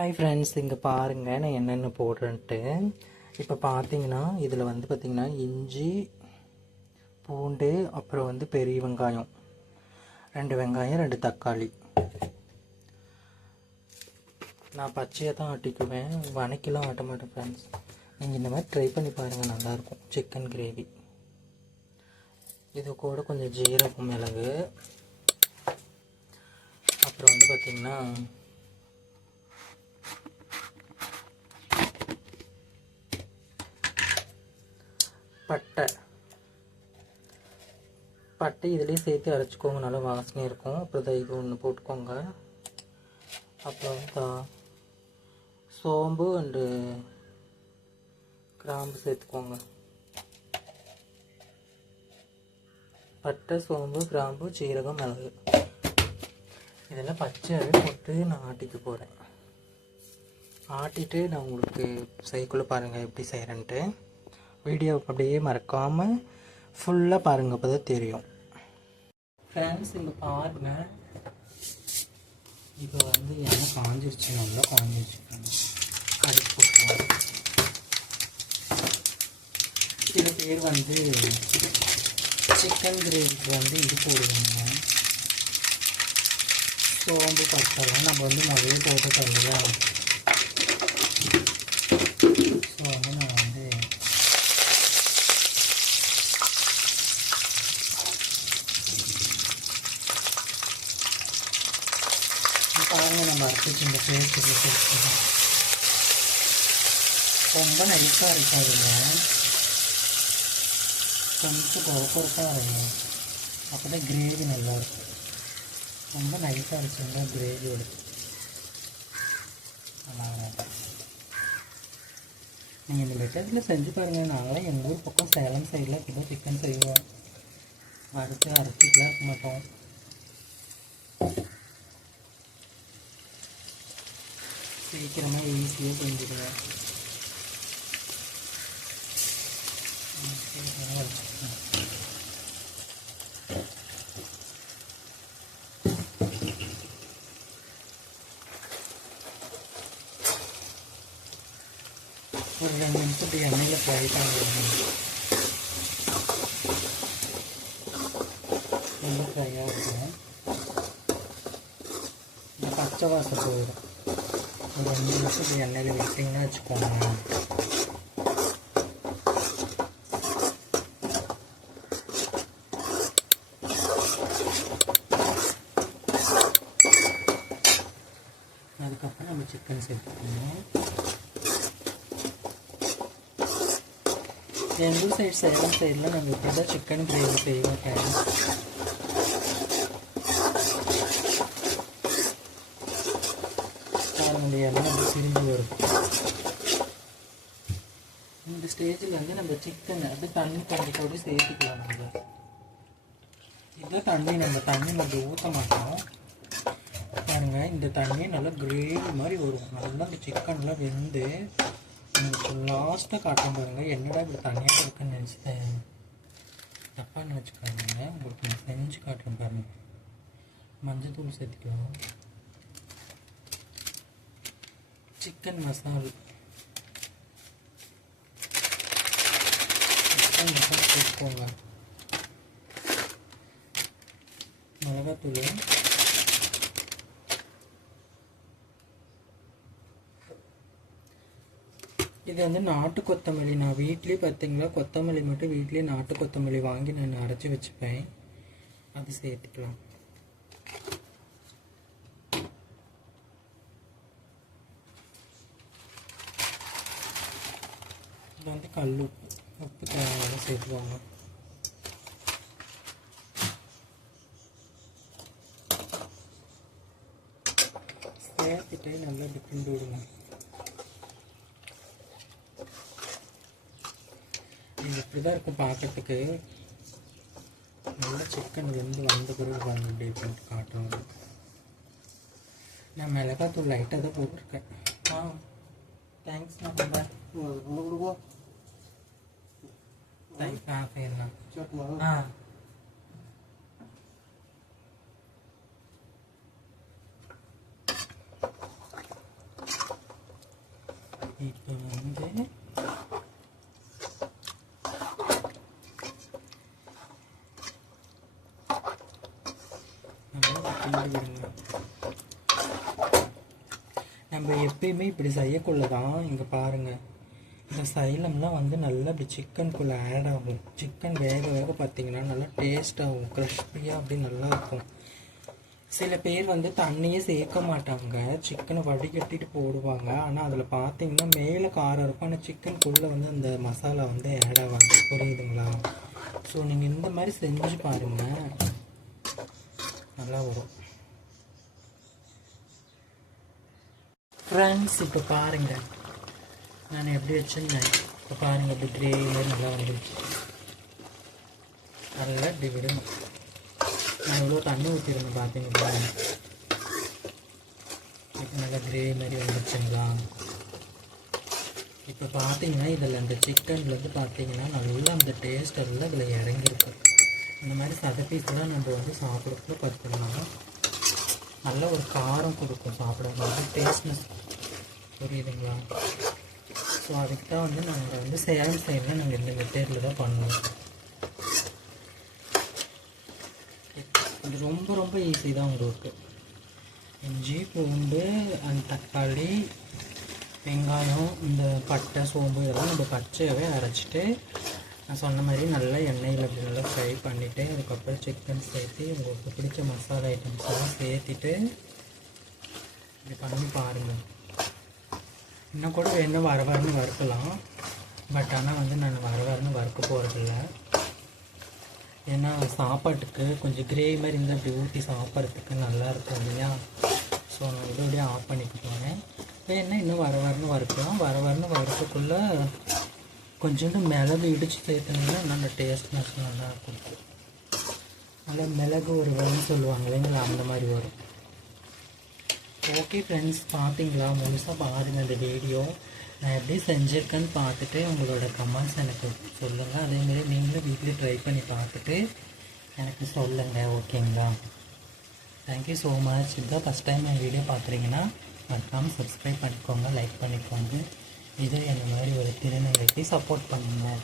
Hi friends, இங்கே பாருங்கள் நான் என்னென்ன போடுறேன்ட்டு. இப்போ பார்த்தீங்கன்னா இதில் பார்த்தீங்கன்னா இஞ்சி, பூண்டு, அப்புறம் பெரிய வெங்காயம் 2 வெங்காயம் 2 தக்காளி. நான் பச்சையாக தான் ஆட்டிக்குவேன், வணக்கிலாம் ஆட்ட மாட்டேன் ஃப்ரெண்ட்ஸ். நீங்கள் இந்த மாதிரி ட்ரை பண்ணி பாருங்கள், நல்லாயிருக்கும் சிக்கன் கிரேவி. இது கூட கொஞ்சம் ஜீரகம், மிளகு, அப்புறம் பார்த்திங்கன்னா பட்டை இதிலே சேர்த்து அரைச்சிக்கோங்க, நல்லா வாசனை இருக்கும். அப்புறம் இது ஒன்று போட்டுக்கோங்க. அப்புறம் சோம்பு அண்டு கிராம்பு சேர்த்துக்கோங்க. பட்டை, சோம்பு, கிராம்பு, சீரகம், மிளகு இதெல்லாம் பச்சையாகவே போட்டு நான் ஆட்டிக்க போகிறேன். ஆட்டிட்டு நான் உங்களுக்கு செய்யக்குள்ளே பாருங்கள் எப்படி செய்கிறேன்ட்டு. வீடியோ அப்படியே மறக்காமல் ஃபுல்லாக பாருங்கள், அப்போ தான் தெரியும். ஃப்ரெண்ட்ஸ், இங்கே பாருங்கள், இப்போ எண்ணெய் காஞ்சிருச்சு, நல்லா காஞ்சிருச்சு. கடுப்பு போட்டுருவோம். சில பேர் சிக்கன் கிரேவிக்கு இது போடுவாங்க, சோம்பு, பட்டெல்லாம் நம்ம முதலே போட்டு இல்லையா. ஸோ நான் பாருங்கள், நம்ம அரைச்சி இந்த பேஸ்ட்டு சேர்த்துக்கலாம். ரொம்ப நைஸாக இருக்காதுங்க, கொஞ்சம் கொரப்பாக அரைக்கணும், அப்போ தான் கிரேவி நல்லாயிருக்கும். ரொம்ப நைஸாக அரைச்சிருந்தா கிரேவியோட நல்லா இருக்கும். நீங்கள் இந்த மெத்தடில் செஞ்சு பாருங்கள். நாங்களாம் எங்கள் ஊர் பக்கம் சேலம் சைடில் இப்படி தான் சிக்கன் செய்வோம். வறுத்து அரைச்சிக்கலாம் இருக்க மாட்டோம். சீக்கிரமாக ஈஸியாக செஞ்சுடுவேன். ஒரு 2 நிமிஷத்துக்கு எண்ணெயில் ஃப்ரை பண்ணிடுவேன். ரொம்ப ஃப்ரையாக இருக்கும். இந்த பச்சை வாசம் போயிடும். ஒரு 2 நிமிஷத்துக்கு எண்ணெயில் விட்டிங்கன்னா வச்சுக்கோங்க. அதுக்கப்புறம் நம்ம சிக்கன் சேர்த்துக்கணும். எங்கள் ஊர் சைடு சேலம் சைடில் நாங்கள் இப்படி தான் சிக்கன் கிரேவி செய்வோம். பாருங்கள், எல்லாம் திரும்பி வரும். இந்த ஸ்டேஜில் நம்ம சிக்கன் அப்படியே தண்ணி கண்டிப்போடு சேர்த்துக்கலாம். இதான் தண்ணி, நம்ம தண்ணி நம்ம ஊற்ற மாட்டோம். பாருங்கள், இந்த தண்ணி நல்லா கிரேவி மாதிரி வரும். நல்லா இந்த சிக்கன்லாம் வெந்து உங்களுக்கு லாஸ்ட்டாக காட்டும் பாருங்கள். என்னடா இப்படி தனியாக இருக்குன்னு நினச்சிட்டேன், தப்பாக நினச்சிக்காங்க. உங்களுக்கு நான் செஞ்சு காட்டுறேன் பாருங்கள். மஞ்சள் சேர்த்துக்கலாம், சிக்கன் மசாலா சேர்த்துக்கோங்க, மிளகாத்தூள், இது நாட்டு கொத்தமல்லி. நான் வீட்லேயே பார்த்தீங்களா, கொத்தமல்லி மட்டும் வீட்லேயே நாட்டு கொத்தமல்லி வாங்கி நான் அரைச்சி வச்சுப்பேன், அது சேர்த்துக்கலாம். இது கல் உப்பு தேவையான சேர்த்துவாங்க. சேர்த்துட்டு நல்லா டிஃப்ரெண்ட் விடுங்க. இது இப்படி தான் இருக்கும் பார்க்கறதுக்கு. நல்லா சிக்கன் வந்த பிறகு வாங்க இப்படி பண்ணிட்டு காட்டுறோம். நான் மிளகாத்தூள் லைட்டாக தான் போட்டிருக்கேன். தேங்க்ஸ். நான் பண்ணுறேன். தேங்க்ஸ். சரிண்ணா. இப்போ வந்து நல்லா கிண்டி விடுங்க. நம்ம எப்பயுமே இப்படி செய்யக்குள்ள தான் இங்கே பாருங்கள், இந்த சைலம்லாம் வந்து நல்லா இப்படி சிக்கனுக்குள்ளே ஆட் ஆகும். சிக்கன் வேக வேக பார்த்தீங்கன்னா நல்லா டேஸ்ட் ஆகும், கிறிஸ்பியாக அப்படி நல்லா இருக்கும். சில பேர் வந்து தண்ணியே சேர்க்க மாட்டாங்க, சிக்கனை வடிகட்டிட்டு போடுவாங்க. ஆனால் அதில் பார்த்தீங்கன்னா மேலே காரம் இருக்கும், ஆனால் சிக்கனுக்குள்ளே வந்து அந்த மசாலா வந்து ஆட் ஆகாது. புரியுதுங்களா? ஸோ நீங்கள் இந்த மாதிரி செஞ்சு பாருங்கள், நல்லா வரும். ஃப்ரெண்ட்ஸ் இப்போ பாருங்கள் நான் எப்படி வச்சுருந்தேன். இப்போ பாருங்கள் இப்படி கிரேவி மாதிரி நல்லா வந்துடுச்சு. நல்லா இப்படி விடணும். நான் எவ்வளோ தண்ணி ஊற்றிருந்தேன் பார்த்தீங்களா? இப்போ நல்லா கிரேவி மாதிரி வந்துடுச்சுங்களா? இப்போ பார்த்தீங்கன்னா இதில் அந்த சிக்கன்லேருந்து பார்த்தீங்கன்னா நல்லா அந்த டேஸ்ட் எல்லாம் இதில் இறங்கியிருக்கும். இந்த மாதிரி சதப்பீஸ்லாம் நம்ம வந்து சாப்பிட்றதுக்கு பார்த்தோம்னா நல்ல ஒரு காரம் கொடுக்கும், சாப்பிடும்போது டேஸ்ட்னஸ். புரியுதுங்களா? ஸோ அதுக்கு தான் வந்து நாங்கள் வந்து சேலம் சைடில் நாங்கள் இந்த மெத்தேடில் தான் பண்ணுவோம். இது ரொம்ப ரொம்ப ஈஸி தான் உங்களுக்கு. இஞ்சி பூண்டு அந்த தக்காளி வெங்காயம் இந்த பட்டை சோம்பு இதெல்லாம் நம்ம பச்சையாகவே அரைச்சிட்டு நான் சொன்ன மாதிரி நல்லா எண்ணெயில் அப்படி நல்லா ஃப்ரை பண்ணிவிட்டு அதுக்கப்புறம் சிக்கன் சேர்த்து உங்களுக்கு பிடிச்ச மசாலா ஐட்டம்ஸ் எல்லாம் சேர்த்திட்டு இப்படி பண்ணி பாருங்கள். இன்னும் கூட வேணும் வரன்னு வறுக்கலாம், பட் ஆனால் வந்து நான் வரன்னு வறுக்க போகிறதில்ல. ஏன்னா சாப்பாட்டுக்கு கொஞ்சம் கிரேவி மாதிரி இருந்தால் அப்படி ஊற்றி சாப்பிட்றதுக்கு நல்லாயிருக்கும் இல்லையா? ஸோ நான் இதோடய ஆஃப் பண்ணிக்க போகிறேன். வேணா இன்னும் வரன்னு வறுக்கலாம். வரன்னு வறுக்கக்குள்ளே கொஞ்சோண்டு மிளகு இடித்து சேர்த்துனீங்கன்னா நல்ல டேஸ்ட்னஸ் நல்லாயிருக்கும். நல்லா மிளகு ஒரு வரும் சொல்லுவாங்க இல்லைங்களா, அந்த மாதிரி வரும். ஓகே ஃப்ரெண்ட்ஸ், பார்த்தீங்களா? முழுசாக பாருங்கள் இந்த வீடியோ. நான் எப்படி செஞ்சுருக்கேன்னு பார்த்துட்டு உங்களோட கமெண்ட்ஸ் எனக்கு சொல்லுங்கள். அதேமாரி நீங்களும் வீட்டில் ட்ரை பண்ணி பார்த்துட்டு எனக்கு சொல்லுங்கள். ஓகேங்களா? Thank you so much. இதுதான் ஃபஸ்ட் டைம் என் வீடியோ பார்க்குறீங்கன்னா மறக்காமல் சப்ஸ்கிரைப் பண்ணிக்கோங்க, லைக் பண்ணிக்கோங்க. இதே அந்த மாதிரி ஒரு திருநங்கைக்கு சப்போர்ட் பண்ணுங்கள்.